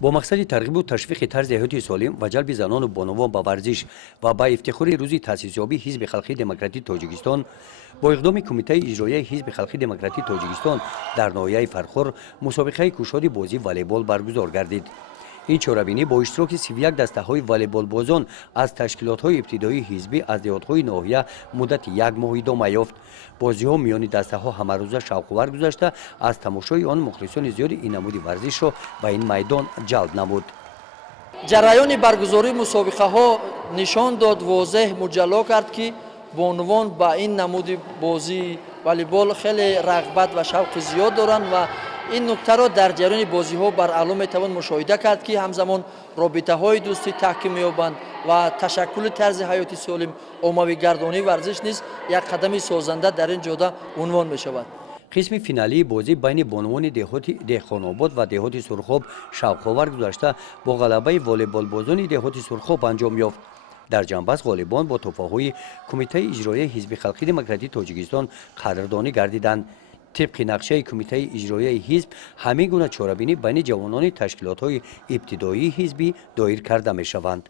با مقصد ترغیب و تشویق طرز حیات سالم و جلب زنان و بانوان به ورزش و با افتخار روز تأسیسیابی حزب خلقی دموکراتی تاجیکستان با اقدام کمیته اجرایی حزب خلقی دموکراتی تاجیکستان در ناحیه فرخور مسابقه کشاد بازی والیبال برگزار گردید. این چاره‌بینی با اشتراک 31 دسته‌های والیبال بازان از تشکیلات‌های ابتدایی حزبی از دهات‌های ناحیه مدت یک ماه ادامه یافت. بازی‌ها میان دسته‌ها همه‌روزه شوق‌آور گذشته از تماشای آن مخلصان زیاد این نمود ورزش را به این میدان جلب نمود. جریان برگزاری مسابقه ها نشان داد واضح مجلا کرد که بانوان با این نمود بازی والیبال خیلی رغبت و شوق زیاد دارند و این نکته را در جریان بازی ها بر اعلا میتوان مشاهده کرد که همزمان رابطه های دوستی تحکیم یابند و تشکل طرز حیاتی سالم عمومی گردانی ورزش نیز یک قدم سازنده در این جاده عنوان می شود. قسم فینالی بازی بین بانوان دهخان آباد و دهات سرخاب شوق‌آور گذشته با غلبه والیبال بازان دهات سرخاب انجام یافت. در جنبش غالبان با توفیق‌های کمیته اجرایی حزب خلقی دموکراتی تاجیکستان قدردانی گردیدند. طبق نقشه کمیته اجرایی حزب همین گونه چاره‌بینی بین جوانان تشکیلات‌های ابتدایی حزبی دایر کرده می‌شوند.